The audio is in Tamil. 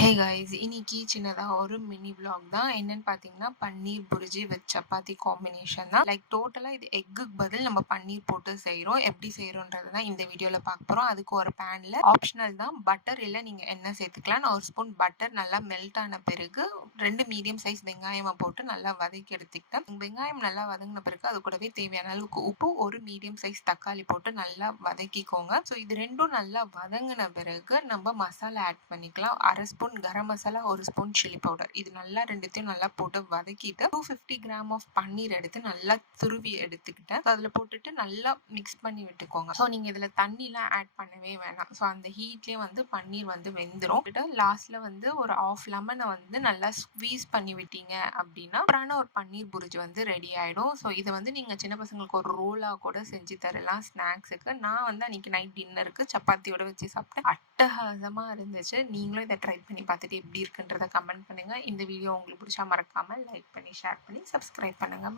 ஹே காய்ஸ், இன்னைக்கு சின்னதா ஒரு மினி vlog தான். என்னன்னு பார்த்தீங்கன்னா, பன்னீர் புர்ஜி வித் சப்பாத்தி காம்பினேஷன் தான். லைக் டோட்டலா இது எக்குக்கு பதில் நம்ம பன்னீர் போட்டு செய்றோம். எப்படி செய்றோம்ன்றது தான் இந்த வீடியோல பார்க்க போறோம். அதுக்கு ஒரு பேன்ல ஆப்ஷனல் தான், பட்டர் இல்ல நீங்க எண்ணெய் சேர்த்துக்கலாம். நான் ஒரு ஸ்பூன் பட்டர் நல்லா மெல்ட் ஆன பிறகு 2 மீடியம் சைஸ் வெங்காயமா போட்டு நல்லா வதக்கி எடுத்துக்கிட்டேன். வெங்காயம் நல்லா வதங்கின பிறகு அது கூடவே தேவையான அளவுக்கு உப்பு, ஒரு மீடியம் சைஸ் தக்காளி போட்டு நல்லா வதக்கிக்கோங்க. ஸோ இது ரெண்டும் நல்லா வதங்கின பிறகு நம்ம மசாலா ஆட் பண்ணிக்கலாம். அரை ஸ்பூன் கரம் மசாலா, ஒரு ஸ்பூன் சில்லி பவுடர். இது நல்லா ரெண்டுத்தையும் நல்லா போட்டு வதக்கிட்டு 250 கிராம் ஆஃப் பன்னீர் எடுத்து நல்லா துருவி எடுத்துக்கிட்டேன். அதில் போட்டுட்டு நல்லா மிக்ஸ் பண்ணி விட்டுக்கோங்க. ஸோ நீங்கள் இதில் தண்ணிலாம் ஆட் பண்ணவே வேணாம். ஸோ அந்த ஹீட்லேயே வந்து பன்னீர் வந்து வெந்துடும். லாஸ்ட்டில் வந்து ஒரு ஆஃப் லெமனை வந்து நல்லா ஸ்க்வீஸ் பண்ணி விட்டீங்க அப்படின்னா அப்புறம் ஒரு பன்னீர் புரிஜி வந்து ரெடி ஆகிடும். ஸோ இதை வந்து நீங்கள் சின்ன பசங்களுக்கு ஒரு ரோலாக கூட செஞ்சு தரலாம் ஸ்நாக்ஸுக்கு. நான் வந்து அன்றைக்கி நைட் டின்னருக்கு சப்பாத்தியோட வச்சு சாப்பிட்டேன். அட்டகாசமாக இருந்துச்சு. நீங்களும் இதை ட்ரை பண்ணி பார்த்துட்டு எப்படி இருக்குன்றதை கமெண்ட் பண்ணுங்கள். இந்த வீடியோ உங்களுக்கு பிடிச்சா மறக்காமல் லைக் பண்ணி ஷேர் பண்ணி சப்ஸ்கிரைப் பண்ணுங்கள்.